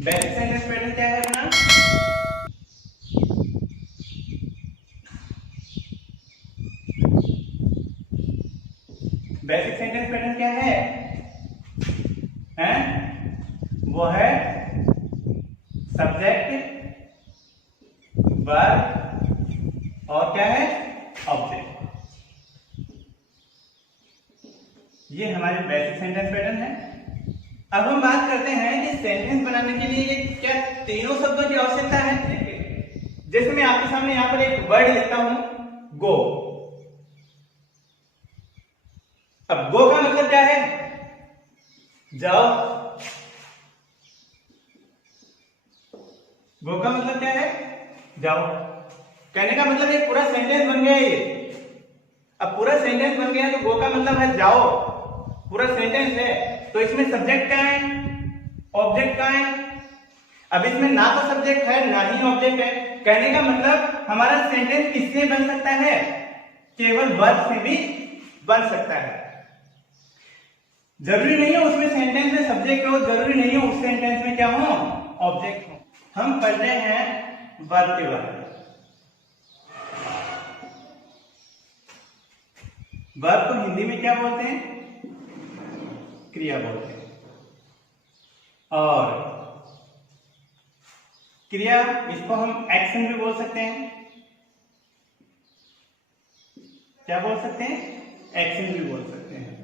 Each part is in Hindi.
बेसिक सेंटेंस पैटर्न क्या है अपना? बेसिक सेंटेंस पैटर्न क्या है? वो है सब्जेक्ट, वर्ब और क्या है? ऑब्जेक्ट। ये हमारे बेसिक सेंटेंस पैटर्न है। अब हम बात करते हैं कि सेंटेंस बनाने के लिए क्या तीनों शब्दों की आवश्यकता है? जैसे मैं आपके सामने यहां पर एक वर्ड लिखता हूं, गो। अब गो का मतलब क्या है? जाओ। गो का मतलब क्या है? जाओ। कहने का मतलब एक पूरा सेंटेंस बन गया ये। अब पूरा सेंटेंस बन गया तो गो का मतलब है जाओ, पूरा सेंटेंस है। तो इसमें सब्जेक्ट क्या है, ऑब्जेक्ट क्या है? अब इसमें ना तो सब्जेक्ट है ना ही ऑब्जेक्ट है। कहने का मतलब हमारा सेंटेंस किससे बन सकता है? केवल वर्ब से भी बन सकता है। जरूरी नहीं है उसमें सेंटेंस में सब्जेक्ट हो, जरूरी नहीं है उस सेंटेंस में क्या हो? ऑब्जेक्ट हो। हम पढ़ रहे हैं वर्ब के बारे में। वर्ब को हिंदी में क्या बोलते हैं? क्रिया बोलते हैं। और क्रिया, इसको हम एक्शन भी बोल सकते हैं। क्या बोल सकते हैं? एक्शन भी बोल सकते हैं।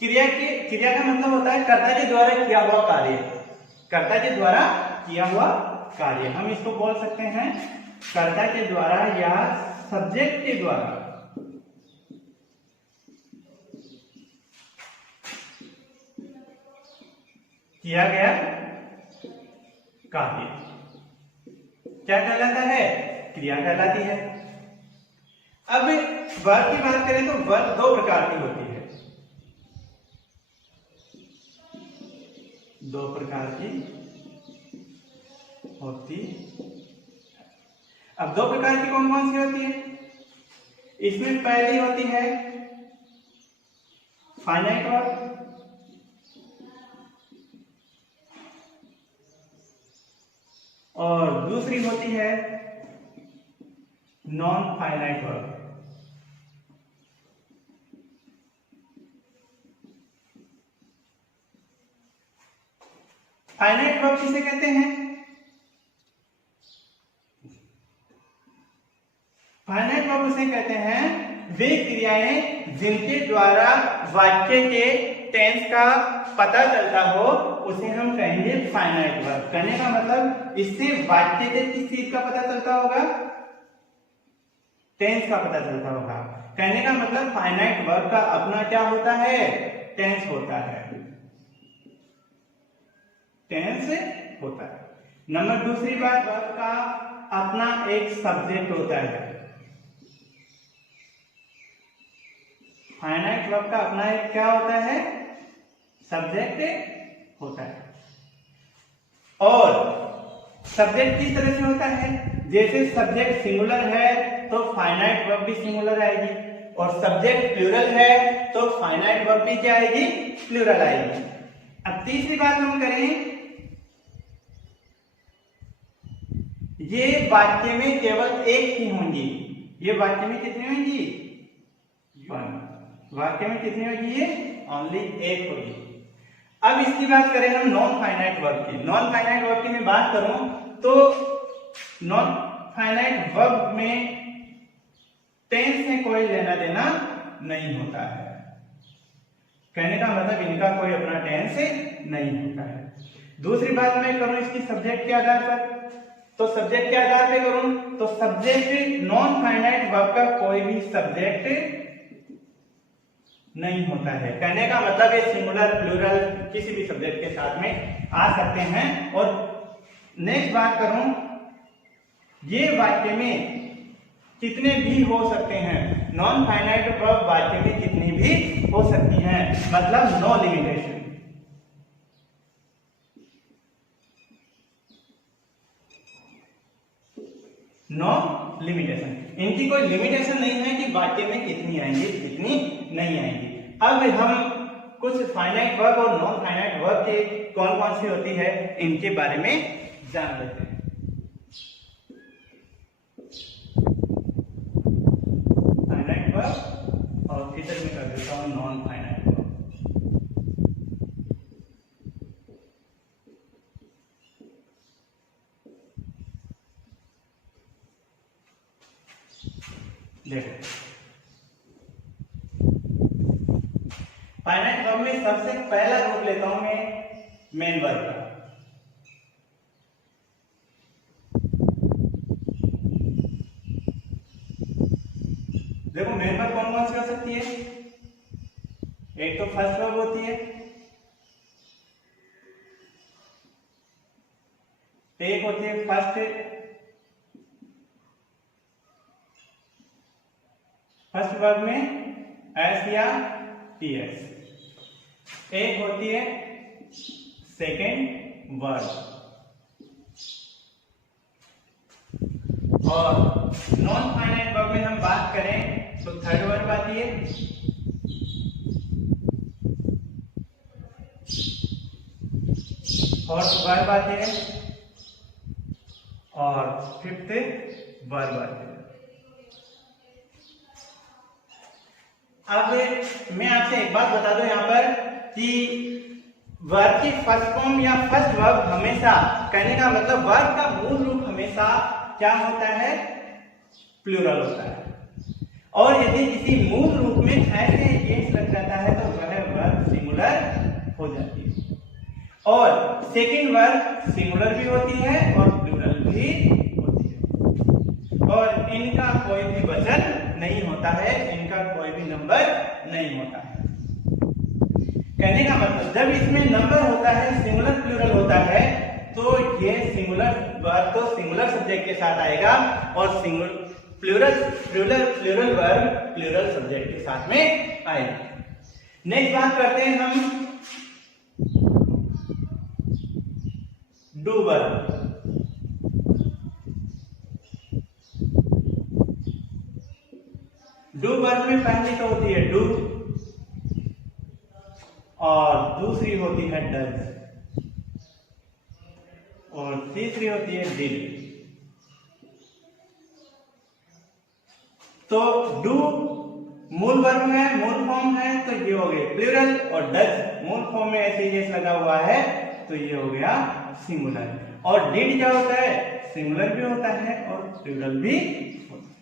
क्रिया का मतलब होता है कर्ता के द्वारा किया हुआ कार्य। कर्ता के द्वारा किया हुआ कार्य, हम इसको बोल सकते हैं कर्ता के द्वारा या सब्जेक्ट के द्वारा किया गया कार्य क्या कहलाता है? क्रिया कहलाती है। अब वर्ब की बात करें तो वर्ब दो प्रकार की होती है। दो प्रकार की होती। अब दो प्रकार की कौन कौन सी होती है? इसमें पहली होती है फाइनाइट वर्ब और दूसरी होती है non finite verb. Finite verb किसे कहते हैं? फाइनाइट वर्ब उसे कहते हैं वे क्रियाएं जिनके द्वारा वाक्य के टेंस का पता चलता हो, उसे हम कहेंगे फाइनाइट वर्ब। कहने का मतलब इससे वाक्य के किस चीज का पता चलता होगा? टेंस का पता चलता होगा। कहने का मतलब फाइनाइट वर्ब का अपना क्या होता है? टेंस होता है। टेंस होता है। नंबर दूसरी बात, वर्ब का अपना एक सब्जेक्ट होता है। फाइनाइट वर्ब का अपना एक क्या होता है? सब्जेक्ट होता है। और सब्जेक्ट किस तरह से होता है? जैसे सब्जेक्ट सिंगुलर है तो फाइनाइट वर्ब भी सिंगुलर आएगी, और सब्जेक्ट प्लूरल है तो फाइनाइट वर्ब भी क्या आएगी? प्लूरल आएगी। अब तीसरी बात हम करें, ये वाक्य में केवल एक ही होंगी। ये वाक्य में कितनी होंगी? वन। वाक्य में कितनी होगी? ये ओनली एक होगी। अब इसकी बात करें हम नॉन फाइनाइट वर्ब की। नॉन फाइनाइट वर्ब की मैं बात करूं तो नॉन फाइनाइट वर्ब में टेंस से कोई लेना देना नहीं होता है। कहने का मतलब इनका कोई अपना टेंस नहीं होता है। दूसरी बात मैं करूं इसकी सब्जेक्ट के आधार पर, तो सब्जेक्ट के आधार पे करूं तो सब्जेक्ट नॉन फाइनाइट वर्ब का कोई भी सब्जेक्ट नहीं होता है। कहने का मतलब ये सिंगुलर प्लूरल किसी भी सब्जेक्ट के साथ में आ सकते हैं। और नेक्स्ट बात करूं, ये वाक्य में कितने भी हो सकते हैं। नॉन फाइनाइट वर्ब वाक्य में कितनी भी हो सकती हैं, मतलब नो लिमिटेशन। नो लिमिटेशन, इनकी कोई लिमिटेशन नहीं है कि वाक्य में कितनी आएंगी कितनी नहीं आएंगी। अब हम कुछ फाइनाइट वर्ब और नॉन फाइनाइट वर्ब के कौन कौन सी होती है इनके बारे में जान लेते हैं। फाइनाइट वर्ब और इधर में कर देता हूं नॉन फाइनाइट वर्ब। देखो फाइनाइट वर्ब में सबसे पहला ग्रुप लेता हूं मैं मेन वर्ब का। देखो मेन वर्ब कौन कौन सी हो सकती है? एक तो फर्स्ट वर्ब होती है, एक होती है फर्स्ट वर्ब में एस या टीएस, एक होती है सेकेंड वर्ब, और नॉन फाइनाइट वर्ब में हम बात करें तो थर्ड वर्ब आती है, फोर्थ वर्ब आती है और फिफ्थ वर्ब आती है। अब मैं आपसे एक बात बता दूं यहाँ पर कि वर्ब की फर्स्ट फॉर्म या फर्स्ट वर्ब हमेशा, कहने का मतलब वर्ब का मूल रूप हमेशा क्या होता है? प्लूरल होता है। और यदि किसी मूल रूप में ऐसे एस लग जाता है तो वह वर्ब सिंगुलर हो जाती है। और सेकंड वर्ब सिंगुलर भी होती है और प्लूरल भी होती है, और इनका कोई भी वचन नहीं होता है, इनका कोई भी नंबर नहीं होता है। कहने का मतलब जब इसमें नंबर होता है, सिंगुलर प्लूरल होता है, तो ये सिंगुलर वर्ब तो सिंगुलर सब्जेक्ट के साथ आएगा और प्लूरल वर्ब प्लूरल सब्जेक्ट के साथ में आएगा। नेक्स्ट बात करते हैं हम डू वर्ब। डू वर्ब में पहली तो होती है डू और दूसरी होती है डज और तीसरी होती है डिड। तो डू मूल वर्ब है, मूल फॉर्म है, तो ये हो गए प्लूरल, और डज मूल फॉर्म में ऐसे ये लगा हुआ है तो ये हो गया सिंगुलर। और डिड क्या होता है? सिंगुलर भी होता है और प्लूरल भी होता है।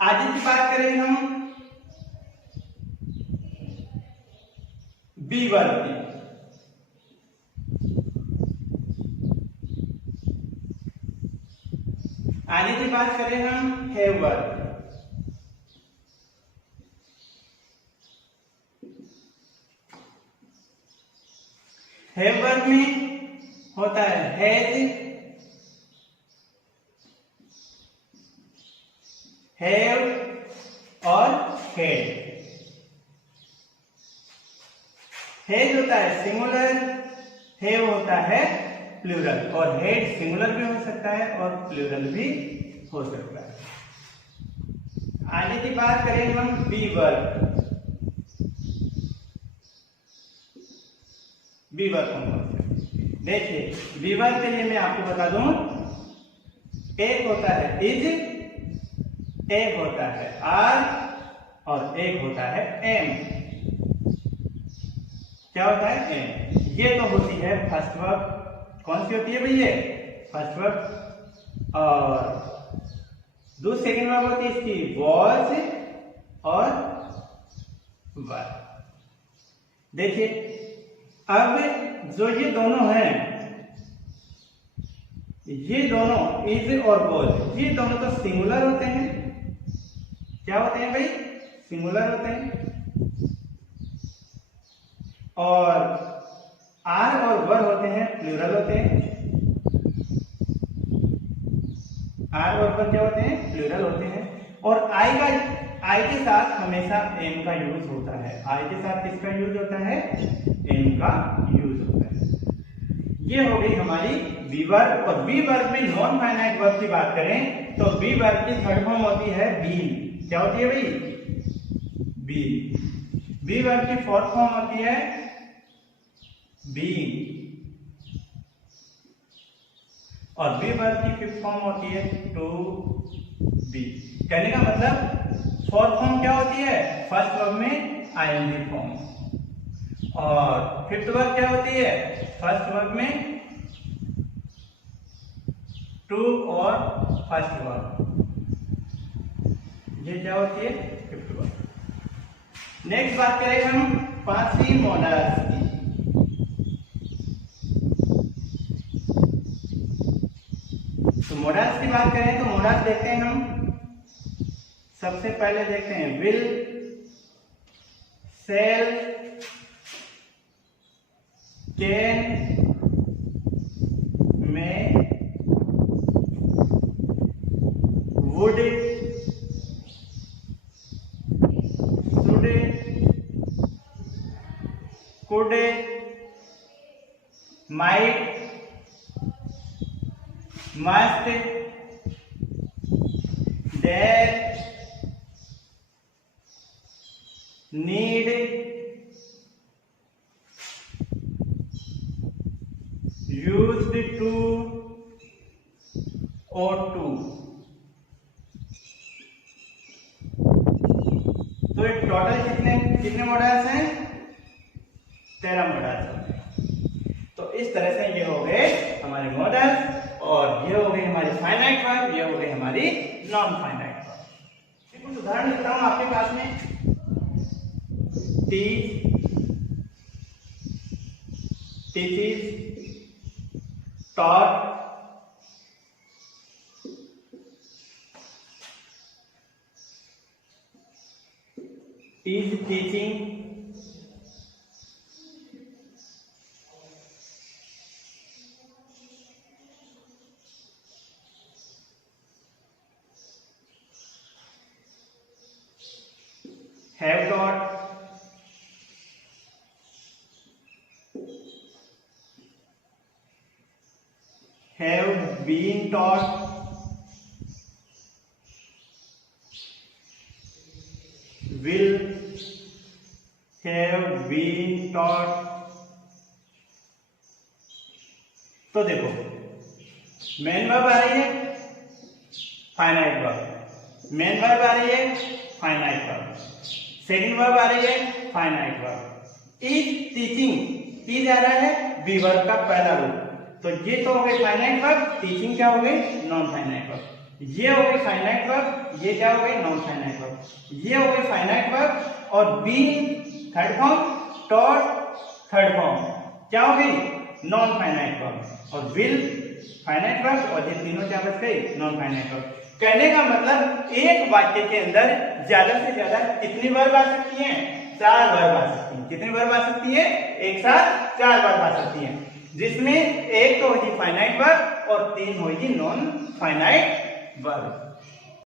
आगे की बात करें हम बी वर्ब की। आगे की बात करें हम हैव वर्ब। हैव वर्ब में होता है हैज, हैव और हैड। हैज होता है सिंगुलर, हैव होता है प्लूरल, और हेड सिंगुलर भी हो सकता है और प्लूरल भी हो सकता है। आगे की बात करें हम बी वर्ब। बी वर्ब कौन कौन से? देखिए बी वर्ब के लिए मैं आपको बता दूं, एक होता है इज, एक होता है आर और एक होता है एम। क्या होता है? एम। ये तो होती है फर्स्ट वर्ब। कौन सी होती है भाई? ये फर्स्ट वर्ब। और दूसरी सेकंड वर्ब होती है इसकी वॉज और वर। देखिए अब जो ये दोनों हैं, ये दोनों इज और वॉज, ये दोनों तो सिंगुलर होते हैं। क्या होते हैं भाई? सिंगुलर होते हैं। और आर और वर होते हैं प्लूरल होते हैं। आर और वर क्या होते हैं? प्लूरल होते हैं। और आई के साथ हमेशा एम का यूज होता है। आई के साथ किसका यूज होता है? एम का यूज होता है। ये हो गई हमारी बी वर्ब। और बी वर्ब में नॉन फाइनाइट वर्ब की बात करें तो बी वर्ब की थर्ड फॉर्म होती है बीन। क्या होती है भाई? बीन। बी वर्ब की फोर्थ फॉर्म होती है बीइंग, और बी वर्ब की फिफ्थ फॉर्म होती है टू बी। कहने का मतलब फोर्थ फॉर्म क्या होती है, फर्स्ट वर्ब में आईएनजी फॉर्म, और फिफ्थ वर्ब क्या होती है, फर्स्ट वर्ब में टू और फर्स्ट वर्ब, ये क्या होती है, फिफ्थ वर्ब। नेक्स्ट बात करें हम पांचवी मॉडल्स की। तो मॉडल्स की बात करें तो मॉडल्स देखते हैं हम, सबसे पहले देखते हैं will, shall, can, may, would, should, could, might, must, dare, need, used to, ought to। तो ये टोटल कितने मॉडल्स हैं, 13 मॉडल्स होते हैं। तो इस तरह से ये हो गए हमारे मॉडल्स, और ये हो गए हमारे फाइनाइट वर्ब, ये हो गए हमारी नॉन फाइनाइट वर्ब। कुछ उदाहरण लिखता हूं आपके पास में, teach, teaches, taught, is teaching, have taught, have been taught, will have been taught। तो देखो मेन वर्ब आ रही है, फाइनाइट वर्ब, मेन वर्ब आ रही है, फाइनाइट वर्ब, सेकंड वर्ब आ रही है, finite verb. Is teaching, is आ रहा है बी वर्ब का पहला रूप, तो ये तो हो गई फाइनाइट वर्ब, टीचिंग क्या हो गई, नॉन फाइनाइट वर्ब। ये हो गई फाइनाइट वर्ब, ये क्या हो गई, नॉन फाइनाइट वर्ब। ये हो गई फाइनाइट वर्ब, और being third form, taught third form, क्या हो गई, नॉन फाइनाइट वर्ब, और विल फाइनाइट वर्ब, और ये तीनों क्या बच गई, नॉन फाइनाइट वर्ब। कहने का मतलब एक वाक्य के अंदर ज्यादा से ज्यादा कितनी वर्ब आ सकती हैं, 4 वर्ब आ सकती हैं। कितनी वर्ब आ सकती है, एक साथ 4 वर्ब आ सकती हैं, जिसमें एक तो होगी फाइनाइट वर्ब और 3 होगी नॉन फाइनाइट वर्ब।